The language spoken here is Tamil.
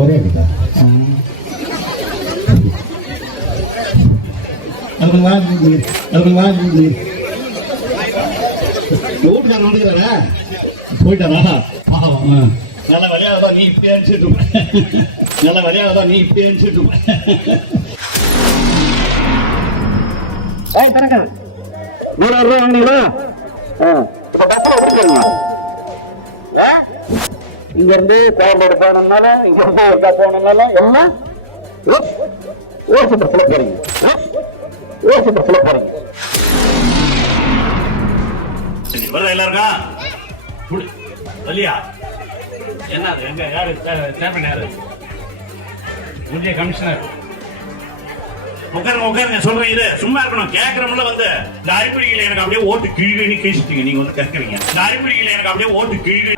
ஒரே இருக்குதா? வீட்டுக்காரன் வந்துக்கிறாரா? போயிட்டாரா? நல்ல வழியாகதான் நீ இப்படி அனுப்பிச்சுட்டு நல்ல வழியாகதான் நீ இப்படி அனுப்பிச்சுட்டு இங்க இருந்து கோயம்பேடு போனதுனால இங்க இருந்து ஒருக்கா போனதுனால எல்லாம் ஓசு பஸ்ல போறீங்க. ஓசு பஸ்ல போறீங்க. எல்லாருக்கும் வலியா என்ன எங்க யாரு சேர்மன் யாரு? முந்தைய கமிஷனர். உட்காருங்க உட்காருங்க சொல்றேன். இது சும்மா இருக்கணும். கேட்கறவங்கள வந்து இந்த அறிகுறிகளை எனக்கு அப்படியே ஓட்டு கிழிகி கிழிச்சிட்டீங்க. நீங்க வந்து கேட்கறீங்க. இந்த அறிகுறிகளை எனக்கு அப்படியே ஓட்டு கிழிகி